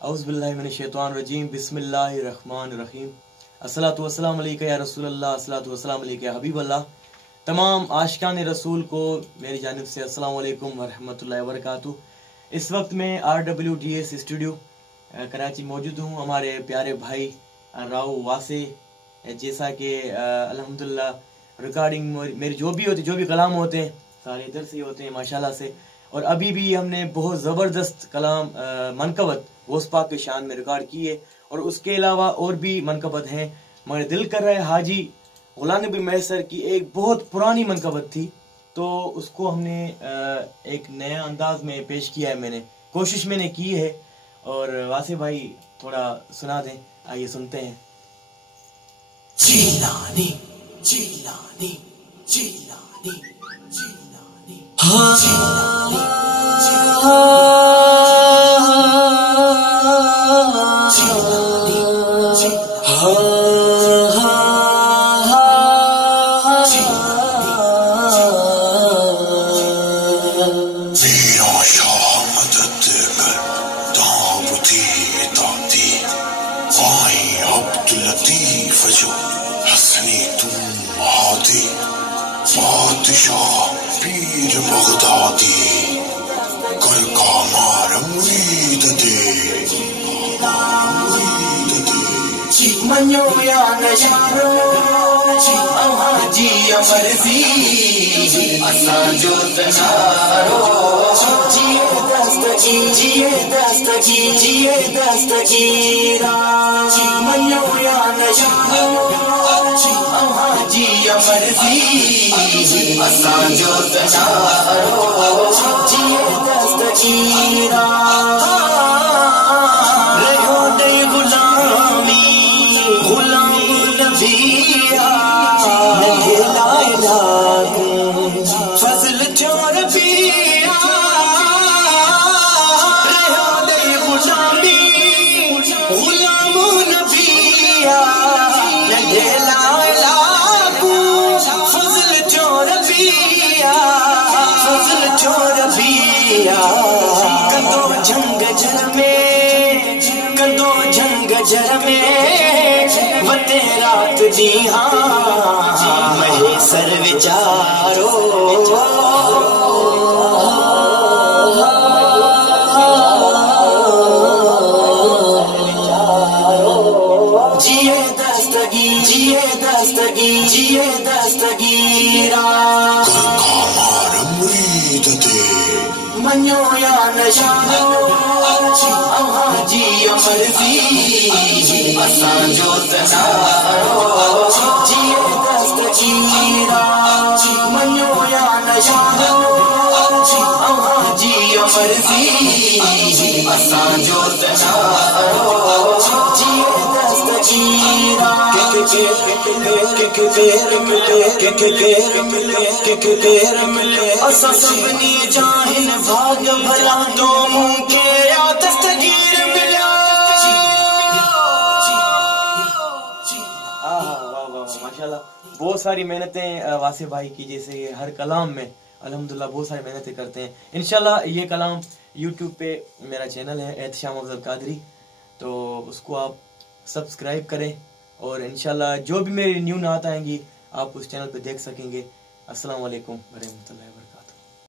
औज़ुबिल्लाहि मिनश्शैतानिर्रजीम बिस्मिल्लाहिर्रहमानिर्रहीम अस्सलातु वस्सलामु अलैका या रसूलल्लाह अस्सलातु वस्सलामु अलैका या हबीबल्लाह। तमाम आशिकान रसूल को मेरी जानिब से अस्सलामु अलैकुम वरहमतुल्लाहि वबरकातुहू। इस वक्त मैं RWDS स्टूडियो कराची मौजूद हूँ। हमारे प्यारे भाई राव वासे, जैसा कि अल्हम्दुलिल्लाह रिकॉर्डिंग मेरी जो भी कलाम होते हैं सारे इधर से ही होते हैं माशाल्लाह से। और अभी भी हमने बहुत ज़बरदस्त कलाम मनकबत गौस पाक के शान में रिकॉर्ड किए, और उसके अलावा और भी मनकबत हैं। मगर दिल कर रहा है हाजी गुलाम नबी मैसर की एक बहुत पुरानी मनकबत थी, तो उसको हमने एक नया अंदाज में पेश किया है। कोशिश मैंने की है, और वासे भाई थोड़ा सुना दें, आइए सुनते हैं। जीलानी जीलानी जीलानी जीलानी हाँ जीलानी पीर बगदादी कर का मार मुरीद दे मनो या नजारो हाजी अमरजी असा जो तनारो जिए दस्तगीरा मनो या नजारो हाजी अमरजी असा जो तनारो जिए दस्तगीरा रहो दे गुलामी गुलाम नबिया फजल चोर पिया रहो दे गुलामी गुलाम नबिया कंदो जंग जर में वते रात दी हाँ महेसर विचारो जिए दस्तगीरा मनो या नशारो हाजी अमरजी असा जो तनारो जिए दस्तगीरा मनो या नशारो हाजी अमरजी असा जो तनारो जिए दस्तगीरा असा सबनी जाहिन भाग भला तो मुंह के या दस्तगीर मिला। माशाल्लाह बहुत सारी मेहनतें वासे भाई की, जैसे हर कलाम में अल्हम्दुलिल्लाह बहुत सारी मेहनतें करते हैं। इंशाल्लाह ये कलाम YouTube पे मेरा चैनल है एहतशाम अफजल कादरी, तो उसको आप सब्सक्राइब करें, और इंशाल्लाह जो भी मेरी न्यू नात आएंगी आप उस चैनल पे देख सकेंगे। अस्सलाम वालेकुम वरहमतुल्लाहि वबरकातुहू।